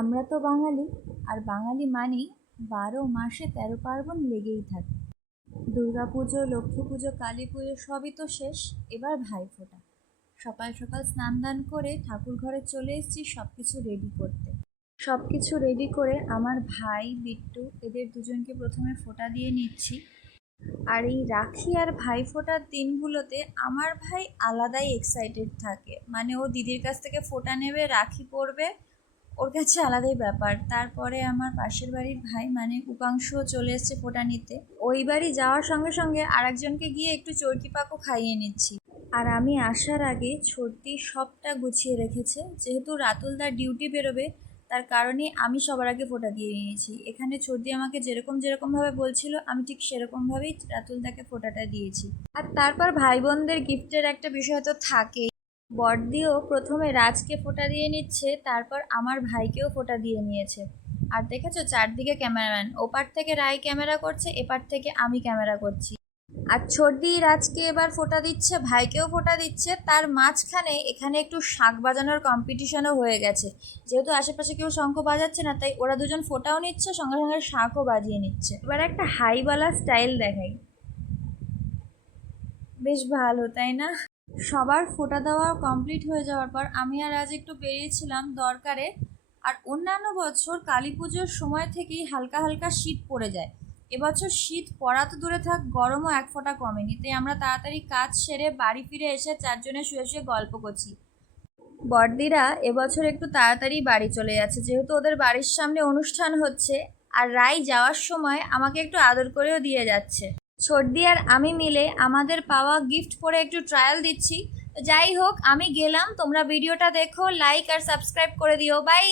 আমরা তো বাঙালি, আর বাঙালি মানেই 12 মাসে 13 পার্বণ লেগেই থাকে। দুর্গাপুজো, লক্ষ্মী পুজো, কালী পুজো সবই তো শেষ। এবার ভাইফোঁটা। সকাল সকাল স্নান দান করে ঠাকুর ঘরে চলে এসেছি সবকিছু রেডি করতে। সবকিছু রেডি করে আমার ভাই বিট্টু এদের দুজনকে প্রথমে ফোঁটা দিয়ে নিচ্ছি। আর এই রাখি আর ভাইফোঁটার দিনগুলোতে আমার ভাই আলাদাই এক্সাইটেড থাকে, মানে ও দিদির কাছ থেকে ফোঁটা নেবে, রাখি পরবে, ওর কাছে আলাদাই ব্যাপার। তারপরে আমার পাশের বাড়ির ভাই মানে উপাংশুও চলে এসছে ফোঁটা নিতে। ওই বাড়ি যাওয়ার সঙ্গে সঙ্গে আরেকজনকে গিয়ে একটু চরকি পাকও খাইয়ে নিচ্ছি। আর আমি আসার আগে ছোটদি সবটা গুছিয়ে রেখেছে, যেহেতু রাতুলদার ডিউটি বেরোবে তার কারণে আমি সবার আগে ফোঁটা দিয়ে নিয়েছি। এখানে ছোটদি আমাকে যেরকমভাবে বলছিল আমি ঠিক সেরকমভাবেই রাতুলদাকে ফোঁটাটা দিয়েছি। আর তারপর ভাই বোনদের গিফটের একটা বিষয় তো থাকেই। বড়দিও প্রথমে রাজকে ফোঁটা দিয়ে নিচ্ছে, তারপর আমার ভাইকেও ফোঁটা দিয়ে নিয়েছে। আর দেখেছো চারদিকে ক্যামেরাম্যান, ওপার থেকে রায় ক্যামেরা করছে, এপার থেকে আমি ক্যামেরা করছি। আর ছোটদি রাজকে এবার ফোঁটা দিচ্ছে, ভাইকেও ফোঁটা দিচ্ছে। তার মাঝখানে এখানে একটু শাঁখ বাজানোর কম্পিটিশনও হয়ে গেছে। যেহেতু আশেপাশে কেউ শঙ্খ বাজাচ্ছে না, তাই ওরা দুজন ফোঁটাও নিচ্ছে, সঙ্গে সঙ্গে শাঁখও বাজিয়ে নিচ্ছে। এবার একটা হাইওয়ালা স্টাইল দেখাই, বেশ ভালো তাই না? সবার ফোঁটা দেওয়া কমপ্লিট হয়ে যাওয়ার পর আমি আর আজ একটু বেরিয়েছিলাম দরকারে। আর অন্যান্য বছর কালী পুজোর সময় থেকেই হালকা হালকা শীত পড়ে যায়। এবছর শীত পড়া তো দূরে থাক, গরমও এক ফোঁটা কমেনি। তাই আমরা তাড়াতাড়ি কাজ সেরে বাড়ি ফিরে এসে চারজনে শুয়ে শুয়ে গল্প করছি। বড়দিরা এবছর একটু তাড়াতাড়ি বাড়ি চলে যাচ্ছে, যেহেতু ওদের বাড়ির সামনে অনুষ্ঠান হচ্ছে। আর রাই যাওয়ার সময় আমাকে একটু আদর করেও দিয়ে যাচ্ছে। ছোটদি আর আমি মিলে আমাদের পাওয়া গিফট পরে একটু ট্রায়াল দিচ্ছি। যাই হোক, আমি গেলাম, তোমরা ভিডিওটা দেখো, লাইক আর সাবস্ক্রাইব করে দিও। বাই।